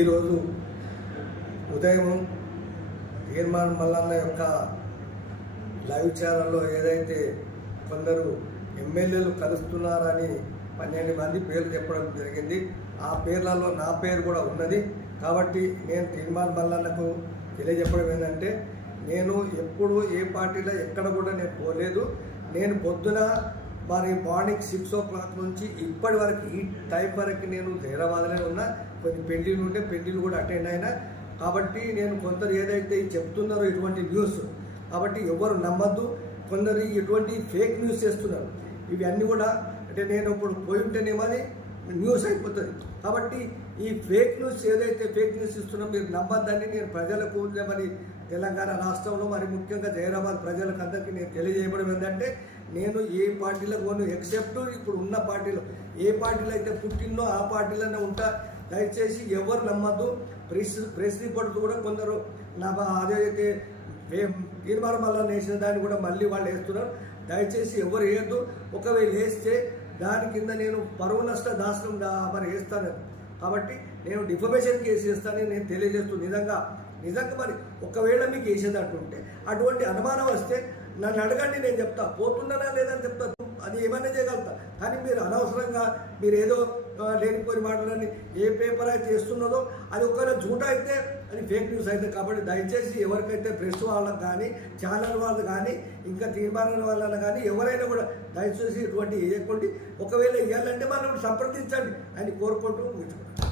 ఈరోజు ఉదయం తీర్మాన్ మల్లన్న యొక్క లైవ్ ఛానల్లో ఏదైతే కొందరు ఎమ్మెల్యేలు కలుస్తున్నారని పన్నెండు మంది పేర్లు చెప్పడం జరిగింది. ఆ పేర్లలో నా పేరు కూడా ఉన్నది. కాబట్టి నేను తీర్మాన్ మల్లన్నకు తెలియజెప్పడం ఏంటంటే నేను ఎప్పుడు ఏ పార్టీలో ఎక్కడ కూడా నేను పోలేదు. నేను పొద్దున మరి మార్నింగ్ సిక్స్ ఓ క్లాక్ నుంచి ఇప్పటి వరకు ఈ టైం వరకు నేను హైదరాబాద్లో ఉన్నా. కొన్ని పెళ్ళిళ్ళు ఉంటే పెళ్ళిళ్ళు కూడా అటెండ్ అయినా. కాబట్టి నేను కొందరు ఏదైతే చెప్తున్నారో ఇటువంటి న్యూస్ కాబట్టి ఎవరు నమ్మద్దు. కొందరు ఇటువంటి ఫేక్ న్యూస్ చేస్తున్నారు. ఇవన్నీ కూడా అంటే నేను ఇప్పుడు పోయి ఉంటేనేమని న్యూస్ అయిపోతుంది. కాబట్టి ఈ ఫేక్ న్యూస్ ఏదైతే ఫేక్ న్యూస్ ఇస్తున్నా మీరు నమ్మద్దని నేను ప్రజలకు మరి తెలంగాణ రాష్ట్రంలో మరి ముఖ్యంగా జైరాబాద్ ప్రజలకు అందరికీ నేను తెలియజేయడం ఏంటంటే నేను ఏ పార్టీలో పోను ఎక్సెప్ట్ ఇప్పుడు ఉన్న పార్టీలో. ఏ పార్టీలో అయితే పుట్టిందో ఆ పార్టీలోనే ఉంటా. దయచేసి ఎవరు నమ్మద్దు. ప్రెస్ ప్రెస్ రిపోర్ట్ కూడా కొందరు నా బా- అదైతే తీర్మానం వల్ల వేసిన దాన్ని కూడా మళ్ళీ వాళ్ళు వేస్తున్నారు. దయచేసి ఎవరు వేయద్దు. ఒకవేళ వేస్తే దాని కింద నేను పరువు నష్ట దాసనం మరి వేస్తాను. కాబట్టి నేను డిఫమేషన్ కేసు వేస్తానని నేను తెలియజేస్తూ నిజంగా నిజంగా మరి ఒకవేళ మీకు వేసేటట్టుంటే అటువంటి అనుమానం వస్తే నన్ను అడగండి నేను చెప్తా. పోతున్నానా లేదని చెప్తా. అది ఏమైనా చేయగలుగుతా. కానీ మీరు అనవసరంగా మీరు ఏదో లేనిపోయి మాట్లాడని మాటలని ఏ పేపర్ అయితే చేస్తున్నదో అది ఒకవేళ జూట అయితే అది ఫేక్ న్యూస్ అయితే. కాబట్టి దయచేసి ఎవరికైతే ప్రెస్ వాళ్ళకి కానీ ఛానల్ వాళ్ళు కానీ ఇంకా తీర్మానం వాళ్ళని కానీ ఎవరైనా కూడా దయచేసి ఇటువంటి వేయకండి ఒకవేళ ఇవ్వాలంటే మనం సంప్రదించండి. అని కోరుకుంటూ ముగించుకుంటాం